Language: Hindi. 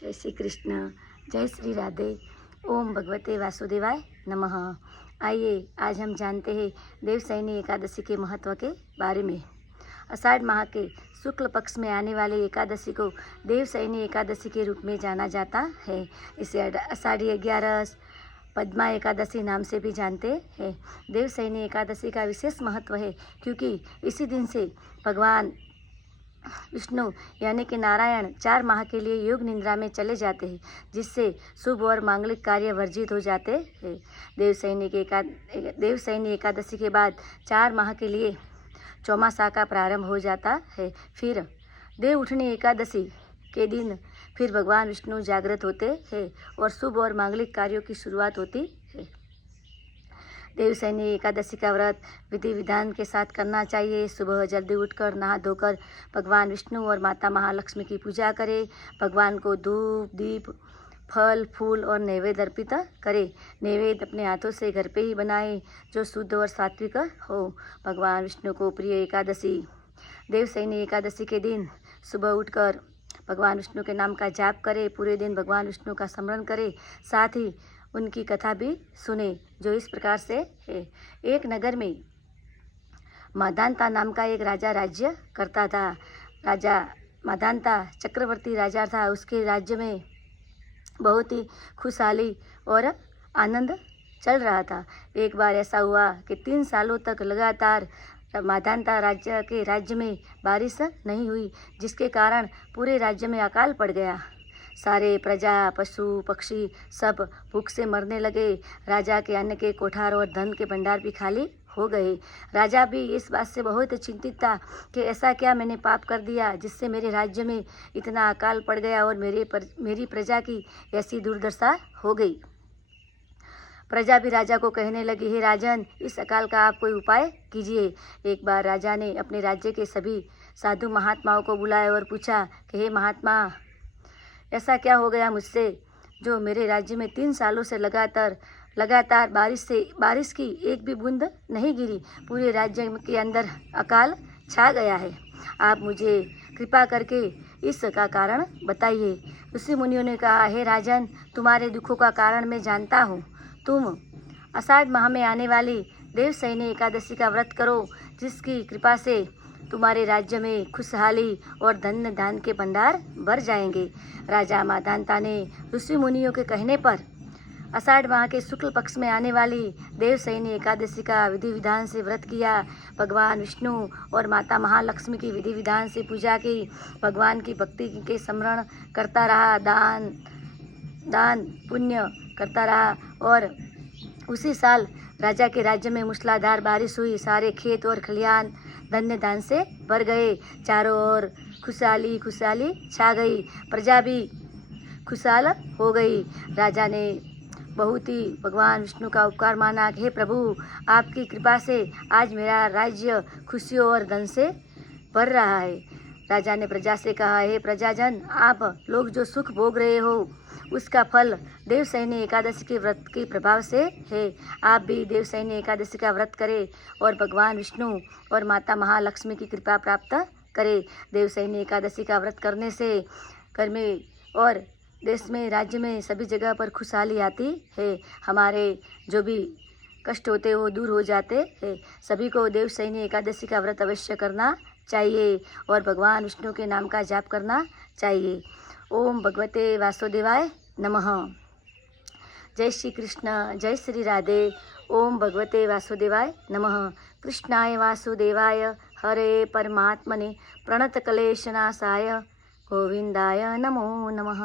जय श्री कृष्ण, जय श्री राधे। ओम भगवते वासुदेवाय नमः। आइए आज हम जानते हैं देवसैनी एकादशी के महत्व के बारे में। आषाढ़ माह के शुक्ल पक्ष में आने वाली एकादशी को देवसैनी एकादशी के रूप में जाना जाता है। इसे आषाढ़ी 11 पद्मा एकादशी नाम से भी जानते हैं। देवसैनी एकादशी का विशेष महत्व है क्योंकि इसी दिन से भगवान विष्णु यानी कि नारायण 4 माह के लिए योग निद्रा में चले जाते हैं, जिससे शुभ और मांगलिक कार्य वर्जित हो जाते हैं। देवसैनी एकादशी के बाद 4 माह के लिए चौमासा का प्रारंभ हो जाता है। फिर देव उठनी एकादशी के दिन फिर भगवान विष्णु जागृत होते हैं और शुभ और मांगलिक कार्यों की शुरुआत होती है। देवसैनी एकादशी का व्रत विधि विधान के साथ करना चाहिए। सुबह जल्दी उठकर नहा धोकर भगवान विष्णु और माता महालक्ष्मी की पूजा करें। भगवान को धूप दीप फल फूल और नैवेद्य अर्पित करें। नैवेद्य अपने हाथों से घर पे ही बनाएं जो शुद्ध और सात्विक हो। भगवान विष्णु को प्रिय एकादशी। देवसैनी एकादशी के दिन सुबह उठकर भगवान विष्णु के नाम का जाप करें। पूरे दिन भगवान विष्णु का स्मरण करें, साथ ही उनकी कथा भी सुने जो इस प्रकार से है। एक नगर में माधांता नाम का एक राजा राज्य करता था। राजा माधांता चक्रवर्ती राजा था। उसके राज्य में बहुत ही खुशहाली और आनंद चल रहा था। एक बार ऐसा हुआ कि 3 सालों तक लगातार माधांता राज्य में बारिश नहीं हुई, जिसके कारण पूरे राज्य में अकाल पड़ गया। सारे प्रजा पशु पक्षी सब भूख से मरने लगे। राजा के अन्न के कोठार और धन के भंडार भी खाली हो गए। राजा भी इस बात से बहुत चिंतित था कि ऐसा क्या मैंने पाप कर दिया जिससे मेरे राज्य में इतना अकाल पड़ गया और मेरी प्रजा की ऐसी दुर्दशा हो गई। प्रजा भी राजा को कहने लगी, हे राजन, इस अकाल का आप कोई उपाय कीजिए। एक बार राजा ने अपने राज्य के सभी साधु महात्माओं को बुलाया और पूछा कि हे महात्मा, ऐसा क्या हो गया मुझसे जो मेरे राज्य में 3 सालों से लगातार बारिश की एक भी बूंद नहीं गिरी। पूरे राज्य के अंदर अकाल छा गया है। आप मुझे कृपा करके इसका कारण बताइए। ऋषि मुनियों ने कहा, हे राजन, तुम्हारे दुखों का कारण मैं जानता हूँ। तुम आषाढ़ माह में आने वाली देवसैनी एकादशी का व्रत करो, जिसकी कृपा से तुम्हारे राज्य में खुशहाली और धन धान के भंडार भर जाएंगे। राजा माधांता ने ऋषि मुनियों के कहने पर आषाढ़ माह के शुक्ल पक्ष में आने वाली देवसैनी एकादशी का विधि विधान से व्रत किया। भगवान विष्णु और माता महालक्ष्मी की विधि विधान से पूजा की। भगवान की भक्ति के स्मरण करता रहा, दान पुण्य करता रहा और उसी साल राजा के राज्य में मूसलाधार बारिश हुई। सारे खेत और खलिहान धन्य धान से भर गए। चारों ओर खुशहाली छा गई। प्रजा भी खुशहाल हो गई। राजा ने बहुत ही भगवान विष्णु का उपकार माना कि हे प्रभु, आपकी कृपा से आज मेरा राज्य खुशियों और धन से भर रहा है। राजा ने प्रजा से कहा, हे प्रजाजन, आप लोग जो सुख भोग रहे हो उसका फल देवसैनी एकादशी के व्रत के प्रभाव से है। आप भी देवसैनी एकादशी का व्रत करें और भगवान विष्णु और माता महालक्ष्मी की कृपा प्राप्त करें। देवसैनी एकादशी का व्रत करने से घर में और देश में राज्य में सभी जगह पर खुशहाली आती है। हमारे जो भी कष्ट होते हैं वो दूर हो जाते हैं। सभी को देवसैनी एकादशी का व्रत अवश्य करना चाहिए और भगवान विष्णु के नाम का जाप करना चाहिए। ओम भगवते वासुदेवाय नमः। जय श्री कृष्ण, जय श्री राधे। ओम भगवते वासुदेवाय नमः। कृष्णाय वासुदेवाय हरे परमात्मने प्रणतक्लेशनाशाय गोविंदाय नमो नमः।